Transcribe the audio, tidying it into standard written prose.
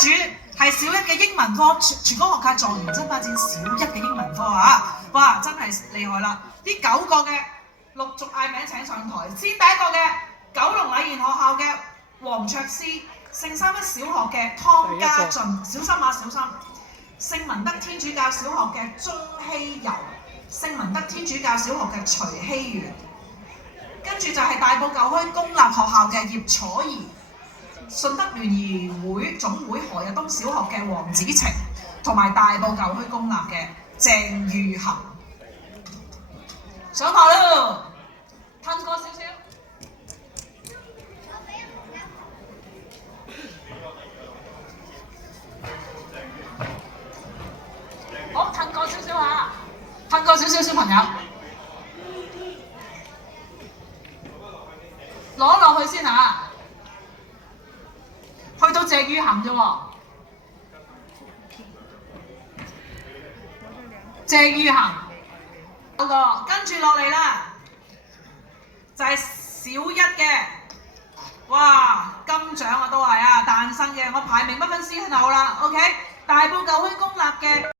主係小一嘅英文科，全港學界狀元爭霸戰小一嘅英文科啊！哇，真係厲害啦！呢9個嘅陸續嗌名請上台，先第一個嘅九龍禮賢學校嘅黃卓思，聖三一小學嘅湯家俊，小心啊小心！聖文德天主教小學嘅鍾希柔，聖文德天主教小學嘅徐希元，跟住就係大埔舊區公立學校嘅葉楚儀。順德聯誼會總會何日東小學嘅黃子晴，同埋大埔舊區公立嘅鄭裕恒上台咯，褪過少少，好褪過少少嚇，褪過少少小朋友，攞落去先嚇。去到鄭裕恒啫喎，鄭裕恒嗰個跟住落嚟啦，就係小一嘅，哇金獎啊都係啊誕生嘅，我排名不分先後啦 ，OK， 大埔舊區公立嘅。